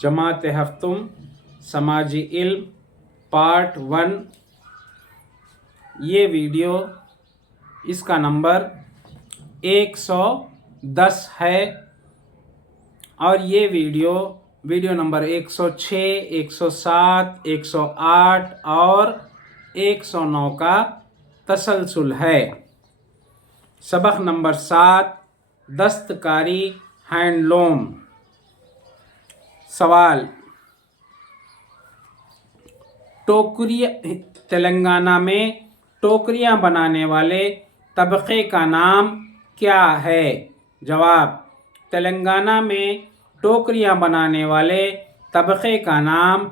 جماعت ہفتم سماجی علم پارٹ 1۔ یہ ویڈیو اس کا نمبر 110 ہے اور یہ ویڈیو نمبر 106، 107، 108 اور 109 کا تسلسل ہے۔ سبق نمبر 7، دستکاری ہینڈلوم۔ سوال: تلنگانہ میں ٹوکریاں بنانے والے طبقے کا نام کیا ہے؟ جواب: تلنگانہ میں ٹوکریاں بنانے والے طبقے کا نام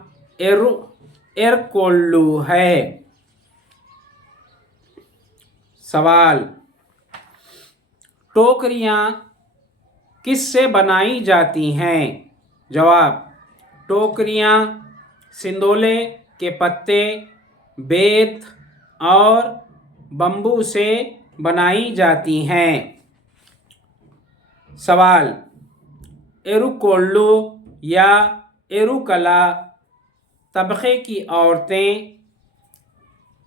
ایرکولو ہے۔ سوال: ٹوکریاں کس سے بنائی جاتی ہیں؟ جواب: ٹوکریاں سندولے کے پتے، بیت اور بمبو سے بنائی جاتی ہیں۔ سوال: ایرکولو یا ایروکلا طبقے کی عورتیں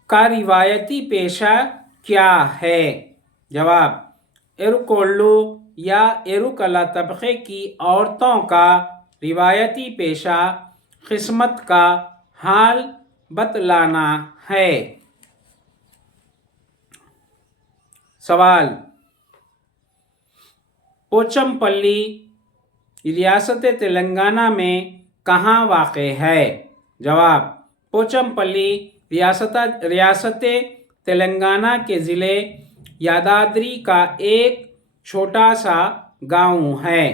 کا روایتی پیشہ کیا ہے؟ جواب: ایرکولو یا ایروکلا طبقے کی عورتوں کا روایتی پیشہ قسمت کا حال بتلانا ہے۔ سوال: پوچم پلی ریاست تلنگانہ میں کہاں واقع ہے؟ جواب: پوچم پلی ریاست تلنگانہ کے ضلع یادادری کا ایک چھوٹا سا گاؤں ہے۔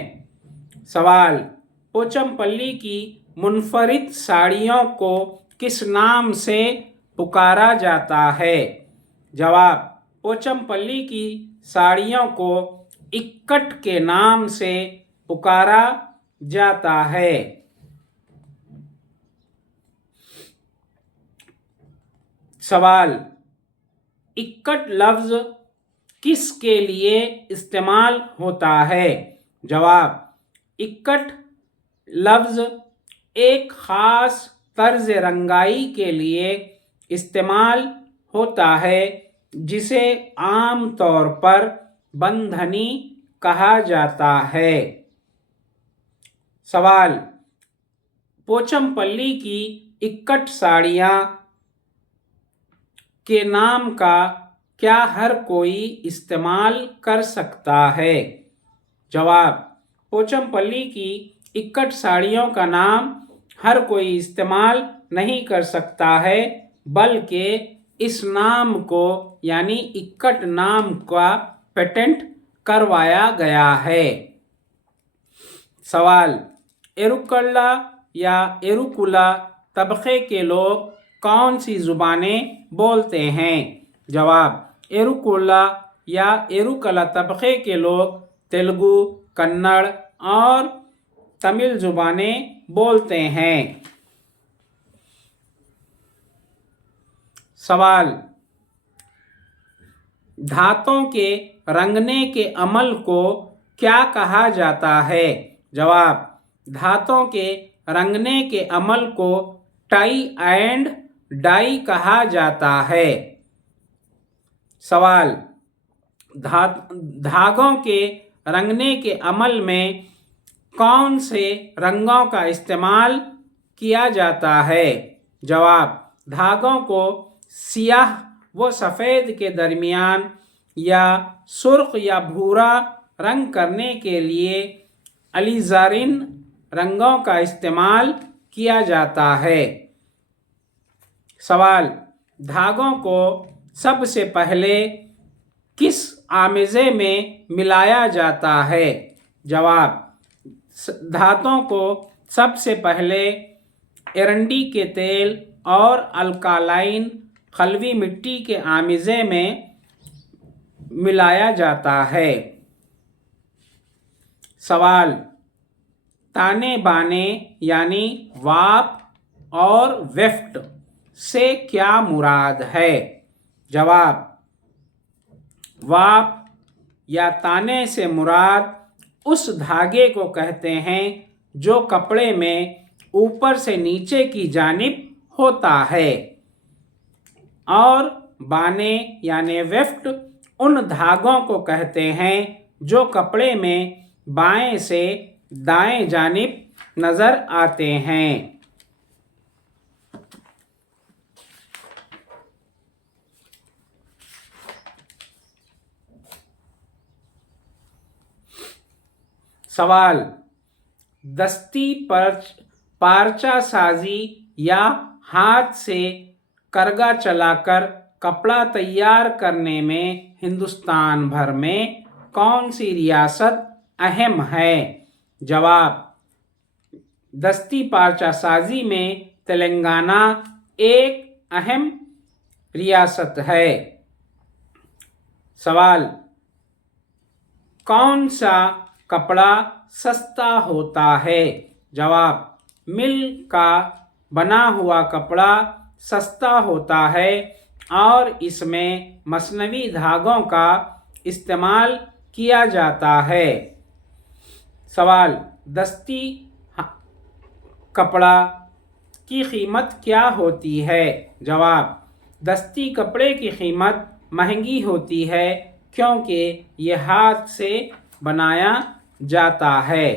سوال: پوچم پلی کی منفرد ساڑیوں کو کس نام سے پکارا جاتا ہے؟ جواب: پوچم پلی کی ساڑیوں کو اکٹ کے نام سے پکارا جاتا ہے۔ سوال: اکٹ لفظ کس کے لیے استعمال ہوتا ہے؟ جواب: اکٹ لفظ ایک خاص طرز رنگائی کے لیے استعمال ہوتا ہے جسے عام طور پر بندھنی کہا جاتا ہے۔ سوال: پوچم پلی کی اکٹ ساڑیاں کے نام کا کیا ہر کوئی استعمال کر سکتا ہے؟ جواب: پوچم پلی کی اکٹ ساڑیوں کا نام ہر کوئی استعمال نہیں کر سکتا ہے، بلکہ اس نام کو یعنی اکٹ نام کا پیٹنٹ کروایا گیا ہے۔ سوال: ایروکلا یا ایروکلا طبقے کے لوگ کون سی زبانیں بولتے ہیں؟ جواب: ایروکلا یا ایروکلا طبقے کے لوگ تیلگو، کنڑ اور تمل زبانیں بولتے ہیں۔ سوال: دھاتوں کے رنگنے کے عمل کو کیا کہا جاتا ہے؟ جواب: دھاتوں کے رنگنے کے عمل کو ٹائی اینڈ ڈائی کہا جاتا ہے۔ سوال: دھاگوں کے رنگنے کے عمل میں کون سے رنگوں کا استعمال کیا جاتا ہے؟ جواب: دھاگوں کو سیاہ و سفید کے درمیان یا سرخ یا بھورا رنگ کرنے کے لیے الیزارین رنگوں کا استعمال کیا جاتا ہے۔ سوال: دھاگوں کو سب سے پہلے کس آمیزے میں ملایا جاتا ہے؟ جواب: دھاتوں کو سب سے پہلے ایرنڈی کے تیل اور الکالائن قلوی مٹی کے آمیزے میں ملایا جاتا ہے۔ سوال: تانے بانے یعنی واپ اور ویفٹ سے کیا مراد ہے؟ جواب: واپ یا تانے سے مراد اس دھاگے کو کہتے ہیں جو کپڑے میں اوپر سے نیچے کی جانب ہوتا ہے، اور بانے یعنی ویفٹ ان دھاگوں کو کہتے ہیں جو کپڑے میں بائیں سے دائیں جانب نظر آتے ہیں۔ سوال: دستی پارچہ سازی یا ہاتھ سے کرگا چلا کر کپڑا تیار کرنے میں ہندوستان بھر میں کون سی ریاست اہم ہے؟ جواب: دستی پارچہ سازی میں تلنگانہ ایک اہم ریاست ہے۔ سوال: کون سا کپڑا سستا ہوتا ہے؟ جواب: مل کا بنا ہوا کپڑا سستا ہوتا ہے اور اس میں مصنوعی دھاگوں کا استعمال کیا جاتا ہے۔ سوال: دستی کپڑا کی قیمت کیا ہوتی ہے؟ جواب: دستی کپڑے کی قیمت مہنگی ہوتی ہے کیونکہ یہ ہاتھ سے بنایا جاتا ہے۔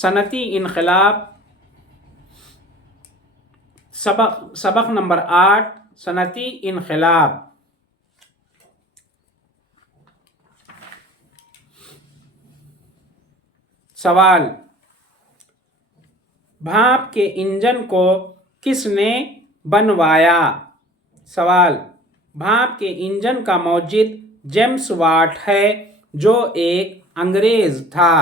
صنعتی انقلاب، سبق نمبر 8، صنعتی انقلاب۔ سوال: بھانپ کے انجن کو کس نے بنوایا؟ سوال: بھانپ کے انجن کا موجد جیمس واٹ ہے جو ایک انگریز تھا۔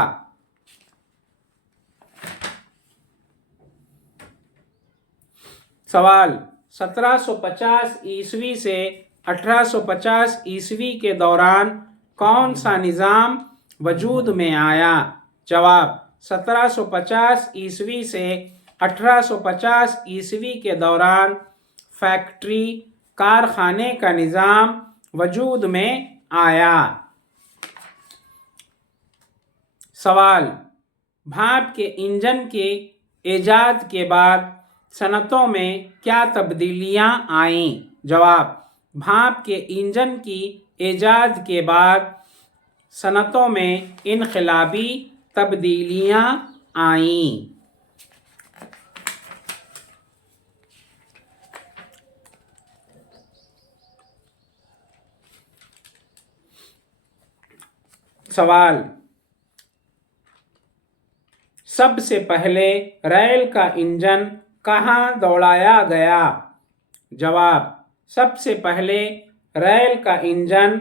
سوال: 1750 عیسوی سے 1850 عیسوی کے دوران کون سا نظام وجود میں آیا؟ جواب: 1750 عیسوی سے 1850 عیسوی کے دوران فیکٹری کارخانے کا نظام وجود میں آیا۔ سوال: بھانپ کے انجن کے ایجاد کے بعد صنعتوں میں کیا تبدیلیاں آئیں؟ جواب: بھانپ کے انجن کی ایجاد کے بعد صنعتوں میں انقلابی تبدیلیاں آئیں۔ سوال: سب سے پہلے ریل کا انجن کہاں دوڑایا گیا؟ جواب: سب سے پہلے ریل کا انجن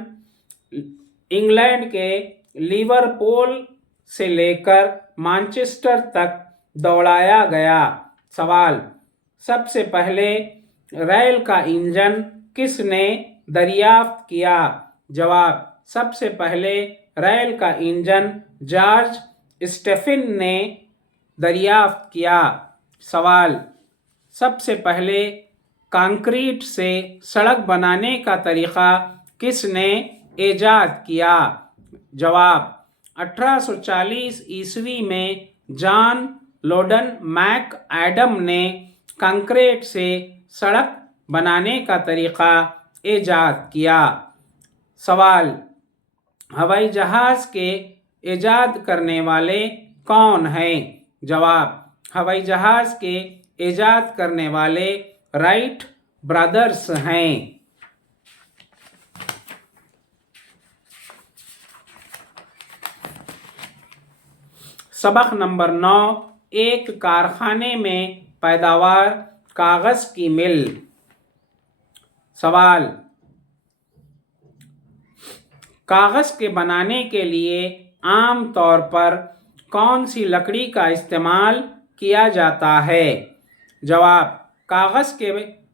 انگلینڈ کے لیورپول سے لے کر مانچسٹر تک دوڑایا گیا۔ سوال: سب سے پہلے ریل کا انجن کس نے دریافت کیا؟ جواب: سب سے پہلے ریل کا انجن جارج اسٹیفن نے دریافت کیا۔ سوال: سب سے پہلے کانکریٹ سے سڑک بنانے کا طریقہ کس نے ایجاد کیا؟ جواب: 1840 عیسوی میں جان لوڈن میک ایڈم نے کانکریٹ سے سڑک بنانے کا طریقہ ایجاد کیا۔ سوال: ہوائی جہاز کے ایجاد کرنے والے کون ہیں؟ جواب: ہوائی جہاز کے ایجاد کرنے والے رائٹ برادرز ہیں۔ سبق نمبر 9، ایک کارخانے میں پیداوار کاغذ کی مل۔ سوال: کاغذ کے بنانے کے لیے عام طور پر کون سی لکڑی کا استعمال کیا جاتا ہے؟ جواب: کاغذ کے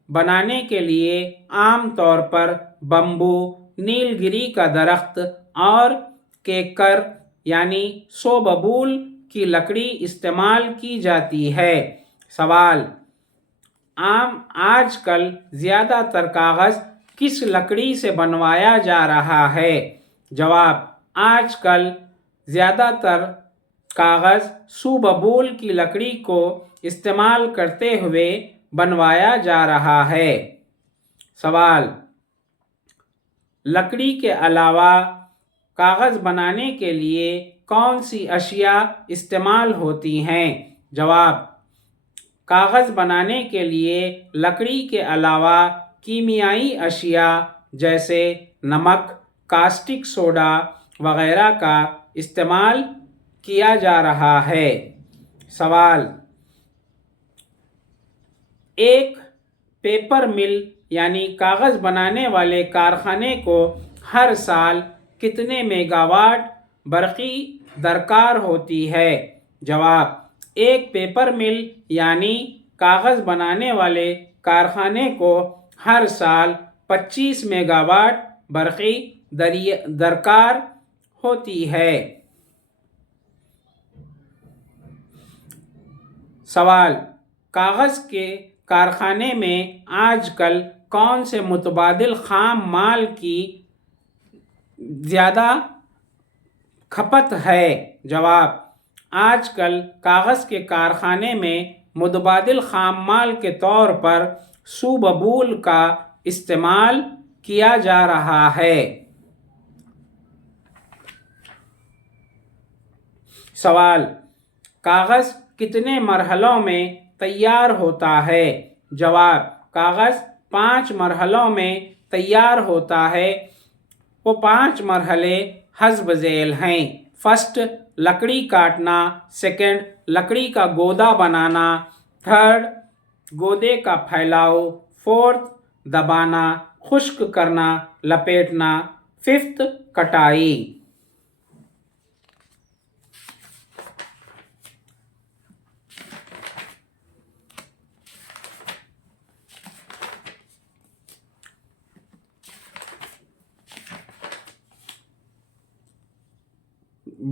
بنانے کے لیے عام طور پر بمبو، نیل گری کا درخت اور کیکر یعنی سو ببول کی لکڑی استعمال کی جاتی ہے۔ سوال: آج کل زیادہ تر کاغذ کس لکڑی سے بنوایا جا رہا ہے؟ جواب: آج کل زیادہ تر کاغذ سوببول کی لکڑی کو استعمال کرتے ہوئے بنوایا جا رہا ہے۔ سوال: لکڑی کے علاوہ کاغذ بنانے کے لیے کون سی اشیاء استعمال ہوتی ہیں؟ جواب: کاغذ بنانے کے لیے لکڑی کے علاوہ کیمیائی اشیاء جیسے نمک، کاسٹک سوڈا وغیرہ کا استعمال کیا جا رہا ہے۔ سوال: ایک پیپر مل یعنی کاغذ بنانے والے کارخانے کو ہر سال کتنے میگا واٹ برقی درکار ہوتی ہے؟ جواب: ایک پیپر مل یعنی کاغذ بنانے والے کارخانے کو ہر سال 25 میگا واٹ برقی درکار ہوتی ہے۔ سوال: کاغذ کے کارخانے میں آج کل کون سے متبادل خام مال کی زیادہ کھپت ہے؟ جواب: آج کل کاغذ کے کارخانے میں متبادل خام مال کے طور پر سوببول کا استعمال کیا جا رہا ہے۔ سوال: کاغذ کتنے مرحلوں میں تیار ہوتا ہے؟ جواب: کاغذ 5 مرحلوں میں تیار ہوتا ہے۔ وہ 5 مرحلے حسب ذیل ہیں: فرسٹ، لکڑی کاٹنا، سیکنڈ، لکڑی کا گودا بنانا، تھرڈ، گودے کا پھیلاؤ، فورتھ، دبانا، خشک کرنا، لپیٹنا، ففتھ، کٹائی۔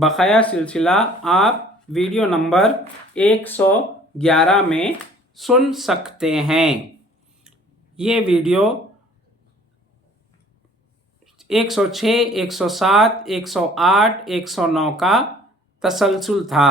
بقیہ سلسلہ آپ ویڈیو نمبر 111 میں سن سکتے ہیں۔ یہ ویڈیو 106، 107، 108، 109 کا تسلسل تھا۔